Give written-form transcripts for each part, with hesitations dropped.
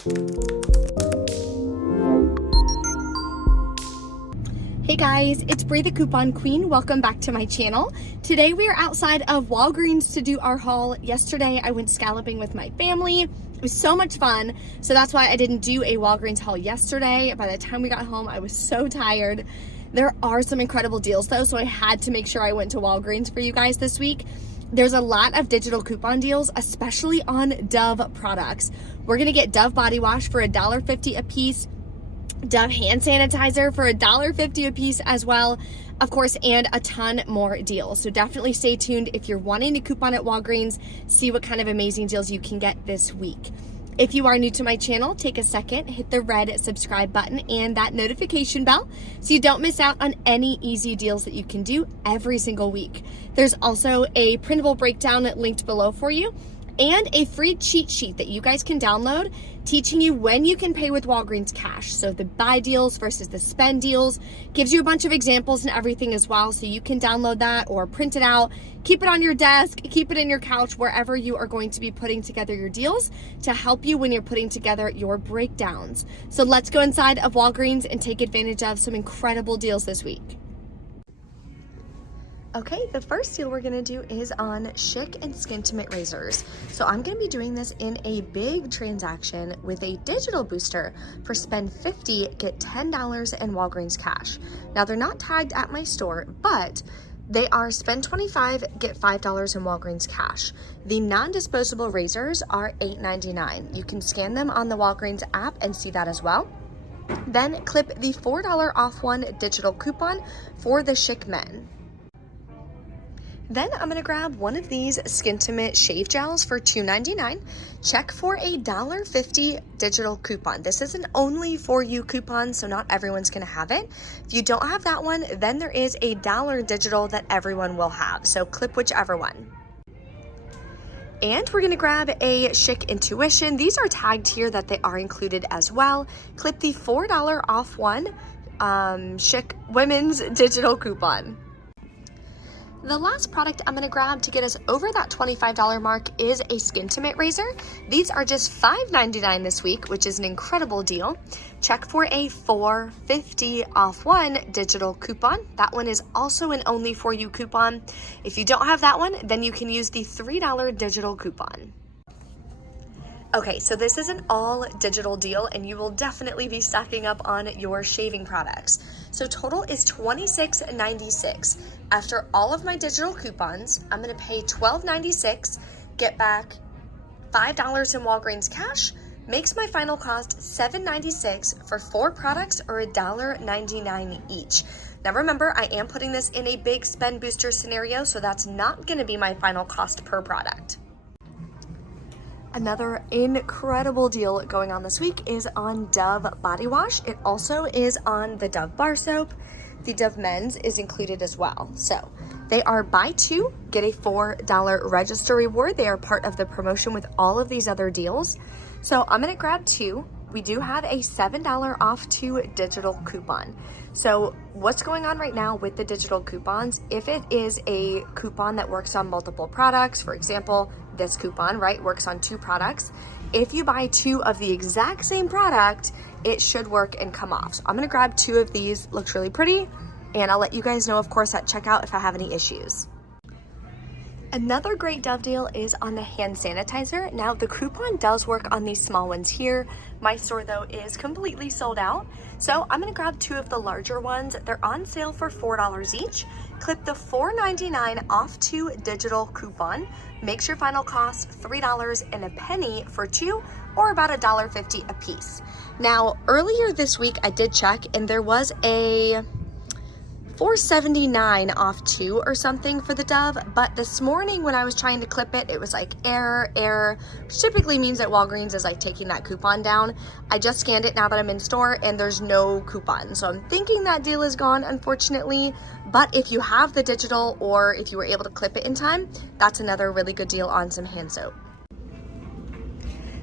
Hey guys, it's Brie the Coupon Queen. Welcome back to my channel. Today we are outside of Walgreens to do our haul. Yesterday I went scalloping with my family. It was so much fun, so that's why I didn't do a Walgreens haul yesterday. By the time we got home, I was so tired. There are some incredible deals though, so I had to make sure I went to Walgreens for you guys this week. There's a lot of digital coupon deals, especially on Dove products. We're gonna get Dove body wash for $1.50 a piece, Dove hand sanitizer for $1.50 a piece as well, of course, and a ton more deals. So definitely stay tuned if you're wanting to coupon at Walgreens, see what kind of amazing deals you can get this week. If you are new to my channel, take a second, hit the red subscribe button and that notification bell so you don't miss out on any easy deals that you can do every single week. There's also a printable breakdown linked below for you, and a free cheat sheet that you guys can download teaching you when you can pay with Walgreens cash. So the buy deals versus the spend deals, gives you a bunch of examples and everything as well. So you can download that or print it out, keep it on your desk, keep it in your couch, wherever you are going to be putting together your deals to help you when you're putting together your breakdowns. So let's go inside of Walgreens and take advantage of some incredible deals this week. Okay, the first deal we're gonna do is on Schick and Skintimate razors. So I'm gonna be doing this in a big transaction with a digital booster for spend $50, get $10 in Walgreens cash. Now they're not tagged at my store, but they are spend $25, get $5 in Walgreens cash. The non-disposable razors are $8.99. You can scan them on the Walgreens app and see that as well. Then clip the $4 off one digital coupon for the Schick men. Then I'm gonna grab one of these Skintimate shave gels for $2.99. Check for a $1.50 digital coupon. This is an only for you coupon, so not everyone's gonna have it. If you don't have that one, then there is a $1 digital that everyone will have. So clip whichever one. And we're gonna grab a Schick Intuition. These are tagged here that they are included as well. Clip the $4 off one Schick women's digital coupon. The last product I'm gonna grab to get us over that $25 mark is a Skintimate razor. These are just $5.99 this week, which is an incredible deal. Check for a $4.50 off one digital coupon. That one is also an only for you coupon. If you don't have that one, then you can use the $3 digital coupon. Okay, so this is an all digital deal and you will definitely be stocking up on your shaving products. So total is $26.96. After all of my digital coupons, I'm gonna pay $12.96, get back $5 in Walgreens cash, makes my final cost $7.96 for 4 products or $1.99 each. Now remember, I am putting this in a big spend booster scenario, so that's not gonna be my final cost per product. Another incredible deal going on this week is on Dove body wash. It also is on the Dove bar soap. The Dove men's is included as well. So they are buy 2, get a $4 register reward. They are part of the promotion with all of these other deals. So I'm gonna grab 2. We do have a $7 off 2 digital coupon. So what's going on right now with the digital coupons, if it is a coupon that works on multiple products, for example, this coupon, right, works on 2 products. If you buy 2 of the exact same product, it should work and come off. So I'm gonna grab 2 of these, looks really pretty, and I'll let you guys know, of course, at checkout if I have any issues. Another great Dove deal is on the hand sanitizer. Now the coupon does work on these small ones here. My store though is completely sold out. So I'm gonna grab 2 of the larger ones. They're on sale for $4 each. Clip the $4.99 off 2 digital coupon. Makes your final cost $3.01 for 2 or about $1.50 a piece. Now earlier this week I did check and there was a $4.79 off 2 or something for the Dove, but this morning when I was trying to clip it, it was like error, which typically means that Walgreens is like taking that coupon down. I just scanned it now that I'm in store and there's no coupon. So I'm thinking that deal is gone, unfortunately, but if you have the digital or if you were able to clip it in time, that's another really good deal on some hand soap.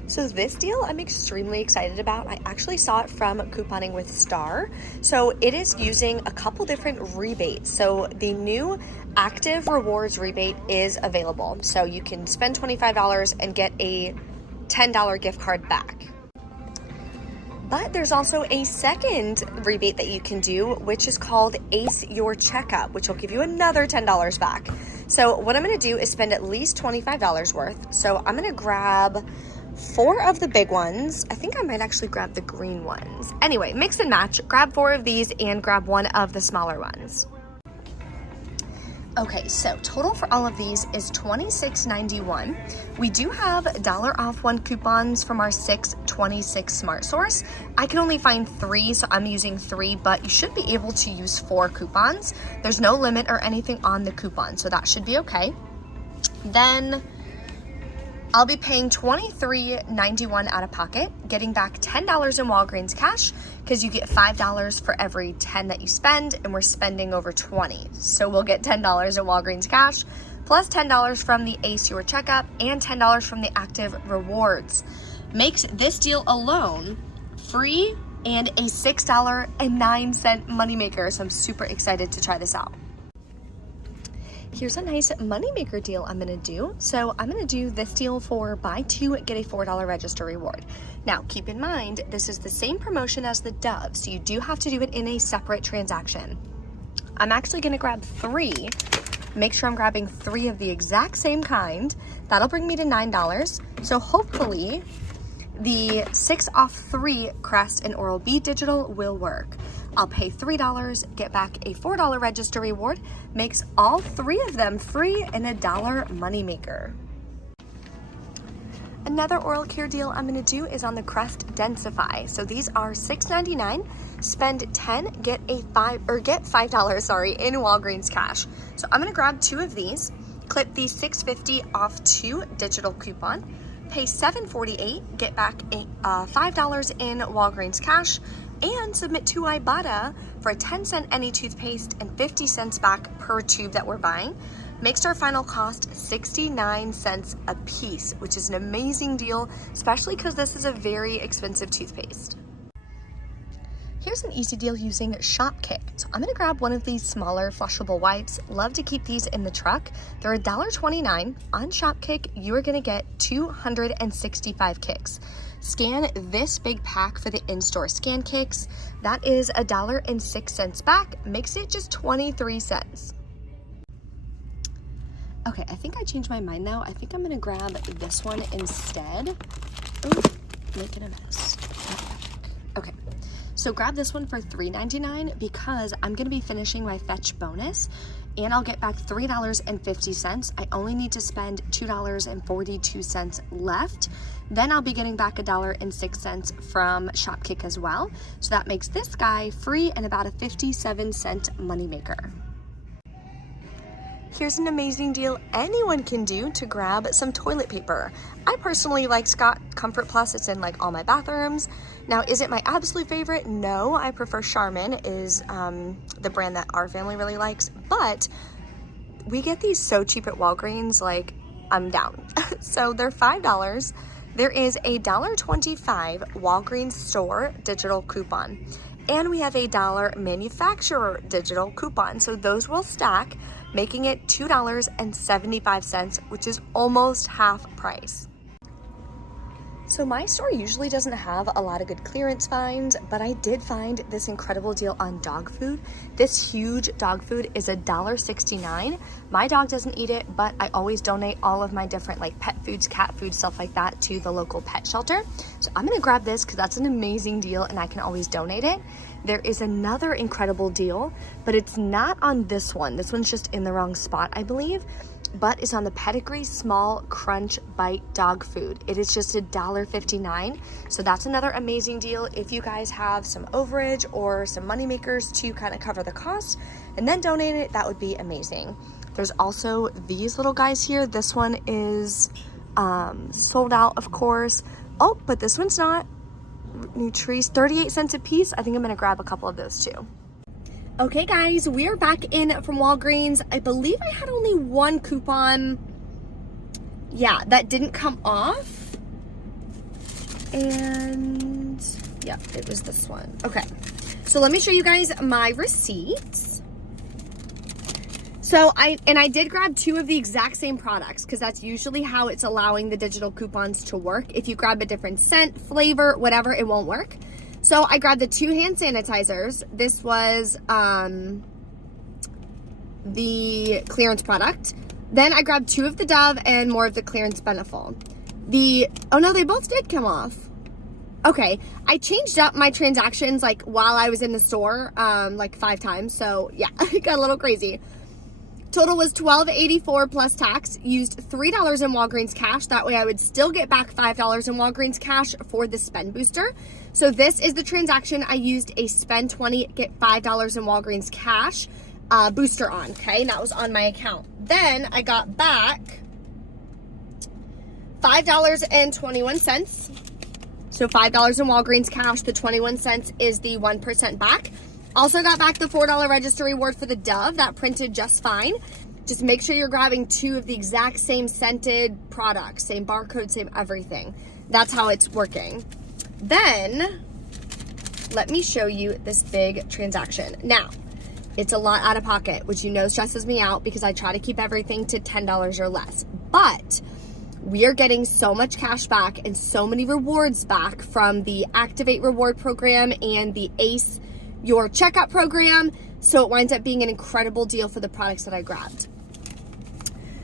So this deal I'm extremely excited about. I actually saw it from Couponing with Star. So it is using a couple different rebates. So the new active rewards rebate is available. So you can spend $25 and get a $10 gift card back. But there's also a second rebate that you can do, which is called Ace Your Checkup, which will give you another $10 back. So what I'm gonna do is spend at least $25 worth. So I'm gonna grab 4 of the big ones. I think I might actually grab the green ones. Anyway, mix and match, grab 4 of these and grab 1 of the smaller ones. Okay, so total for all of these is $26.91. We do have $1 off 1 coupons from our 626 Smart Source. I can only find 3, so I'm using 3, but you should be able to use 4 coupons. There's no limit or anything on the coupon, so that should be okay. Then I'll be paying $23.91 out of pocket, getting back $10 in Walgreens cash, because you get $5 for every 10 that you spend, and we're spending over 20. So we'll get $10 in Walgreens cash, plus $10 from the Ace Your Checkup, and $10 from the Active Rewards. Makes this deal alone free and a $6.09 moneymaker, so I'm super excited to try this out. Here's a nice moneymaker deal I'm gonna do. So I'm gonna do this deal for buy 2, get a $4 register reward. Now, keep in mind, this is the same promotion as the Dove, so you do have to do it in a separate transaction. I'm actually gonna grab 3, make sure I'm grabbing 3 of the exact same kind. That'll bring me to $9. So hopefully the 6 off 3 Crest and Oral-B Digital will work. I'll pay $3, get back a $4 register reward, makes all 3 of them free and a $1 moneymaker. Another oral care deal I'm gonna do is on the Crest Densify. So these are $6.99, spend 10, get $5 in Walgreens cash. So I'm gonna grab 2 of these, clip the $6.50 off 2 digital coupon, pay $7.48, get back a $5 in Walgreens cash, and submit to Ibotta for a 10-cent any toothpaste and 50 cents back per tube that we're buying. Makes our final cost 69 cents a piece, which is an amazing deal, especially because this is a very expensive toothpaste. Here's an easy deal using Shopkick. So I'm gonna grab one of these smaller flushable wipes. Love to keep these in the truck. They're $1.29. On Shopkick, you are gonna get 265 kicks. Scan this big pack for the in-store scan kicks. That is $1.06 back, makes it just 23 cents. Okay, I think I changed my mind now. I think I'm gonna grab this one instead. Ooh, making a mess. Okay, so grab this one for $3.99 because I'm gonna be finishing my fetch bonus and I'll get back $3.50. I only need to spend $2.42 left. Then I'll be getting back $1.06 from Shopkick as well. So that makes this guy free and about a 57-cent moneymaker. Here's an amazing deal anyone can do to grab some toilet paper. I personally like Scott Comfort Plus. It's in like all my bathrooms. Now, is it my absolute favorite? No, I prefer Charmin, is the brand that our family really likes, but we get these so cheap at Walgreens, like I'm down. So they're $5. There is a $1.25 Walgreens store digital coupon. And we have a $1 manufacturer digital coupon. So those will stack, making it $2.75, which is almost half price. So my store usually doesn't have a lot of good clearance finds, but I did find this incredible deal on dog food. This huge dog food is $1.69. My dog doesn't eat it, but I always donate all of my different like pet foods, cat food, stuff like that to the local pet shelter. So I'm gonna grab this because that's an amazing deal and I can always donate it. There is another incredible deal, but it's not on this one. This one's just in the wrong spot, I believe. But it's on the Pedigree Small Crunch Bite dog food. It is just $1.59. So that's another amazing deal if you guys have some overage or some money makers to kind of cover the cost and then donate it. That would be amazing. There's also these little guys here. This one is sold out, of course. Oh, but this one's not. Nutrice, 38 cents a piece. I think I'm gonna grab a couple of those too. Okay guys, we are back in from Walgreens. I believe I had only one coupon, yeah, that didn't come off. And yeah, it was this one. Okay, so let me show you guys my receipts. So I did grab 2 of the exact same products because that's usually how it's allowing the digital coupons to work. If you grab a different scent, flavor, whatever, it won't work. So I grabbed the 2 hand sanitizers. This was the clearance product. Then I grabbed 2 of the Dove and more of the clearance Beneful. Oh no, they both did come off. Okay, I changed up my transactions like while I was in the store, like 5 times. So yeah, it got a little crazy. Total was $12.84 plus tax. Used $3 in Walgreens cash. That way I would still get back $5 in Walgreens cash for the spend booster. So this is the transaction I used a spend 20, get $5 in Walgreens cash booster on, okay? And that was on my account. Then I got back $5.21. So $5 in Walgreens cash, the 21 cents is the 1% back. Also got back the $4 register reward for the Dove. That printed just fine. Just make sure you're grabbing 2 of the exact same scented products, same barcode, same everything. That's how it's working. Then, let me show you this big transaction. Now, it's a lot out of pocket, which you know stresses me out because I try to keep everything to $10 or less. But we are getting so much cash back and so many rewards back from the Activate Reward program and the ACE Your Checkout program. So it winds up being an incredible deal for the products that I grabbed.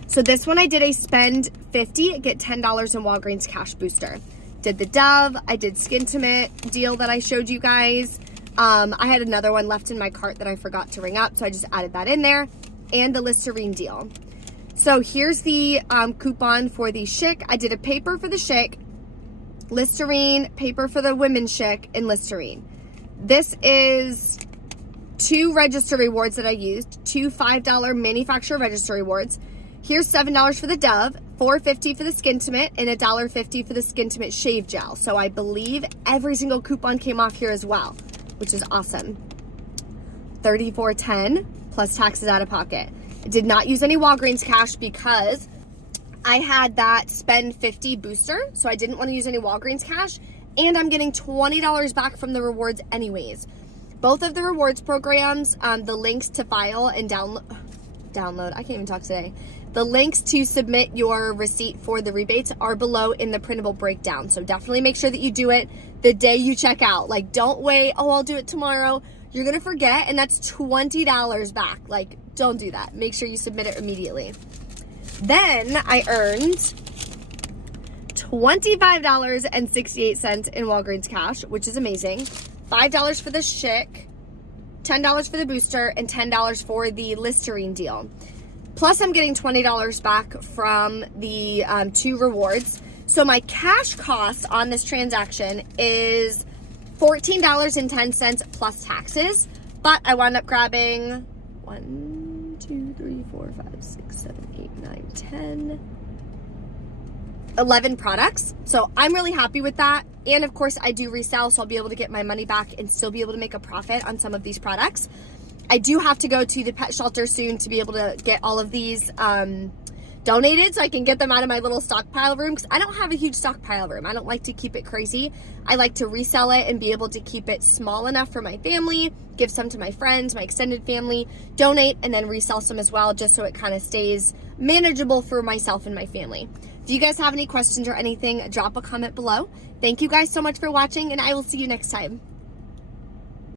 So this one I did a spend 50, get $10 in Walgreens cash booster. Did the Dove, I did Skintimate deal that I showed you guys. I had another one left in my cart that I forgot to ring up, so I just added that in there. And the Listerine deal. So here's the coupon for the Schick. I did a paper for the Schick, Listerine, paper for the women's Schick, and Listerine. This is 2 register rewards that I used, 2 $5 manufacturer register rewards. Here's $7 for the Dove, $4.50 for the Skintimate, and $1.50 for the Skintimate shave gel. So I believe every single coupon came off here as well, which is awesome. $34.10 plus taxes out of pocket. I did not use any Walgreens cash because I had that spend 50 booster, so I didn't want to use any Walgreens cash, and I'm getting $20 back from the rewards anyways. Both of the rewards programs, the links to file and download, I can't even talk today. The links to submit your receipt for the rebates are below in the printable breakdown. So definitely make sure that you do it the day you check out. Like, don't wait, oh, I'll do it tomorrow. You're gonna forget, and that's $20 back. Like, don't do that. Make sure you submit it immediately. Then I earned $25.68 in Walgreens cash, which is amazing. $5 for the Schick, $10 for the booster, and $10 for the Listerine deal. Plus, I'm getting $20 back from the 2 rewards. So my cash cost on this transaction is $14.10 plus taxes. But I wound up grabbing 1, 2, 3, 4, 5, 6, 7, 8, 9, 10, 11 products. So I'm really happy with that. And of course, I do resell, so I'll be able to get my money back and still be able to make a profit on some of these products. I do have to go to the pet shelter soon to be able to get all of these donated so I can get them out of my little stockpile room, because I don't have a huge stockpile room. I don't like to keep it crazy. I like to resell it and be able to keep it small enough for my family, give some to my friends, my extended family, donate, and then resell some as well, just so it kind of stays manageable for myself and my family. If you guys have any questions or anything, drop a comment below. Thank you guys so much for watching, and I will see you next time.